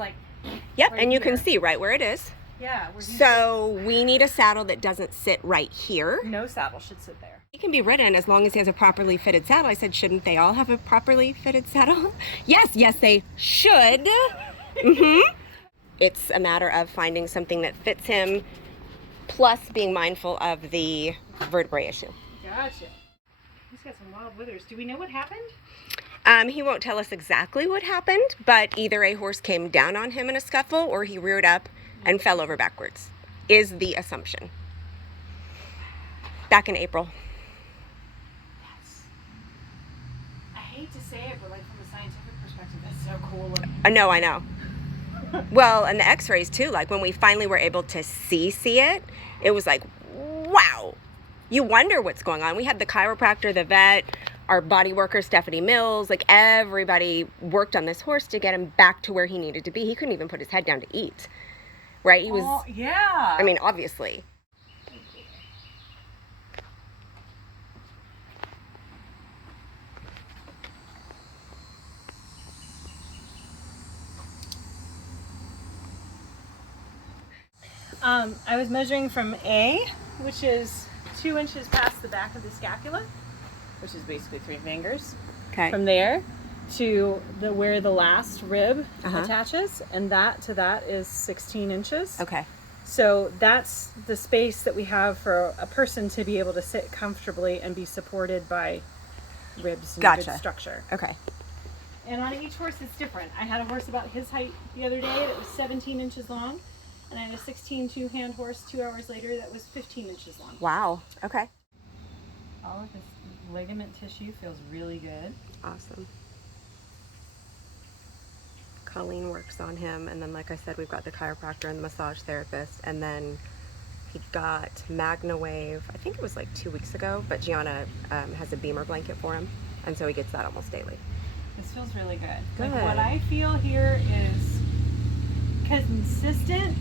like... Yep, right and you here. can see right where it is. Yeah. So we need a saddle that doesn't sit right here. No saddle should sit there. He can be ridden as long as he has a properly fitted saddle. I said, shouldn't they all have a properly fitted saddle? Yes, they should. It's a matter of finding something that fits him, plus being mindful of the vertebrae issue. Gotcha. He's got some wild withers. Do we know what happened? He won't tell us exactly what happened, but either a horse came down on him in a scuffle or he reared up and fell over backwards, is the assumption. Back in April. Yes. I hate to say it, but like from a scientific perspective, that's so cool. No, I know. Well, and the x-rays too, like when we finally were able to see it, it was like, wow. You wonder what's going on. We had the chiropractor, the vet, our body worker, Stephanie Mills, like everybody worked on this horse to get him back to where he needed to be. He couldn't even put his head down to eat, right? He was, yeah. I mean, obviously. I was measuring from A, which is 2 inches past the back of the scapula, which is basically 3 fingers. Okay. From there to where the last rib attaches, and that to that is 16 inches. Okay. So that's the space that we have for a person to be able to sit comfortably and be supported by ribs and good structure. Okay. And on each horse it's different. I had a horse about his height the other day that was 17 inches long. And I had a 16 two-hand horse 2 hours later that was 15 inches long. Wow. Okay. All of this ligament tissue feels really good. Awesome. Colleen works on him, and then like I said, we've got the chiropractor and the massage therapist, and then he got Magna Wave, I think it was like 2 weeks ago, but Gianna has a Beamer blanket for him, and so he gets that almost daily. This feels really good. Good. Like what I feel here is consistent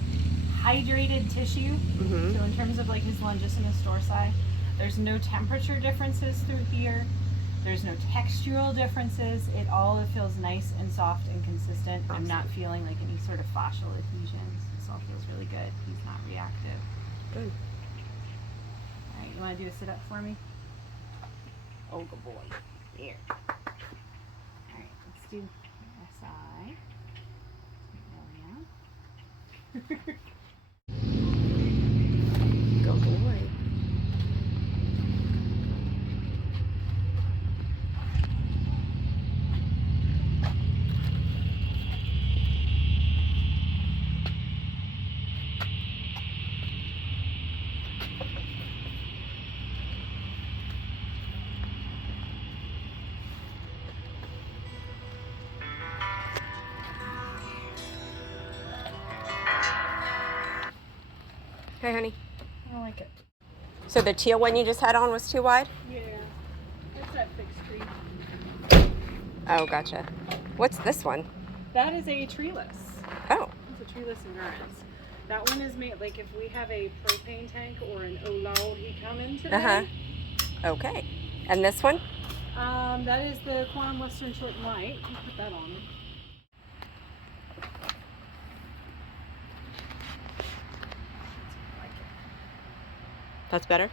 hydrated tissue. So in terms of like his longissimus dorsi, there's no temperature differences through here. There's no textural differences. It all feels nice and soft and consistent. Awesome. I'm not feeling like any sort of fascial adhesions. This all feels really good. He's not reactive. Good. All right, you want to do a sit up for me? Oh, good boy. Here. All right, let's do SI. There we go. Go boy. Hey, honey. I don't like it. So the teal one you just had on was too wide? Yeah. What's that fixed tree? Oh, gotcha. What's this one? That is a treeless. Oh. It's a treeless endurance. That one is made, like if we have a propane tank or an Olao he come in today. Okay. And this one? That is the Quantum Western Short and White. You put that on. That's better?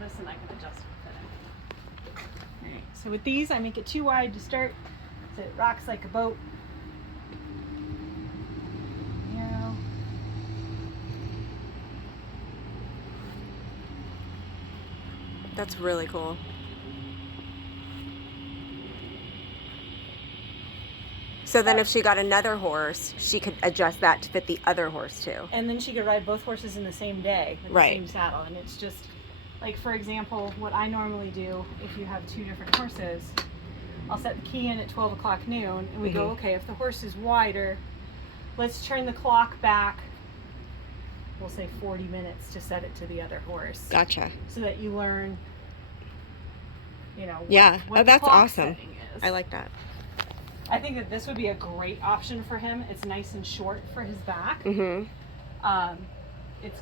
Listen, I can adjust with it. Alright, so with these I make it too wide to start, so it rocks like a boat. Narrow. That's really cool. So then if she got another horse, she could adjust that to fit the other horse too. And then she could ride both horses in the same day with the same saddle. And it's just, like for example, what I normally do if you have 2 different horses, I'll set the key in at 12 o'clock noon and we go, okay, if the horse is wider, let's turn the clock back, we'll say 40 minutes to set it to the other horse. Gotcha. So that you learn, you know, what the that's clock awesome. setting is. I like that. I think that this would be a great option for him. It's nice and short for his back. It's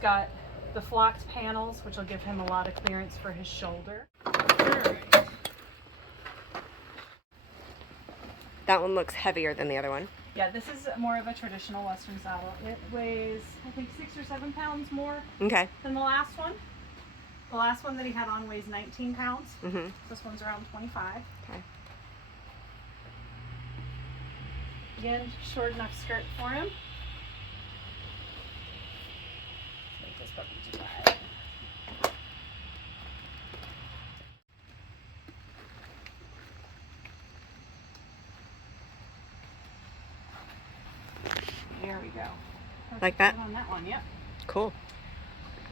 got the flocked panels, which will give him a lot of clearance for his shoulder. That one looks heavier than the other one. Yeah, this is more of a traditional Western saddle. It weighs, I think, 6 or 7 pounds more Okay. than the last one. The last one that he had on weighs 19 pounds. Mm-hmm. This one's around 25. Okay. Again, short enough skirt for him. Make this puppy too wide. There we go. Like that? On that one, yep. Cool.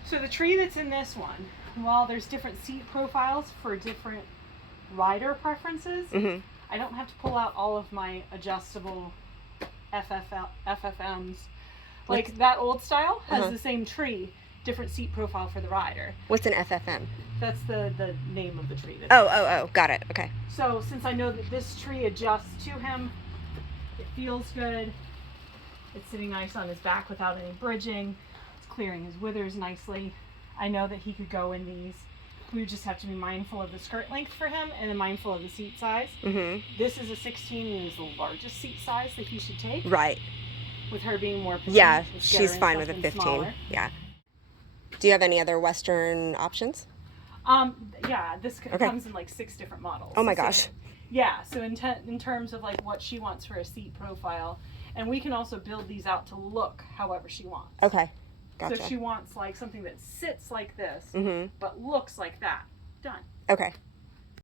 So the tree that's in this one, while there's different seat profiles for different rider preferences, Mm-hmm. I don't have to pull out all of my adjustable FFMs. Like that old style has the same tree, different seat profile for the rider. What's an FFM? That's the name of the tree. Oh, got it. Okay. So since I know that this tree adjusts to him, it feels good. It's sitting nice on his back without any bridging. It's clearing his withers nicely. I know that he could go in these. We would just have to be mindful of the skirt length for him and then mindful of the seat size. Mm-hmm. This is a 16 and is the largest seat size that he should take. Right. With her being more petite. Yeah, it's she's better fine in with a something 15. smaller. Yeah. Do you have any other Western options? Yeah, this comes in like 6 different models. Oh my gosh. Yeah, so in terms of like what she wants for a seat profile, and we can also build these out to look however she wants. Okay, gotcha. So if she wants like something that sits like this, Mm-hmm. but looks like that, done. Okay.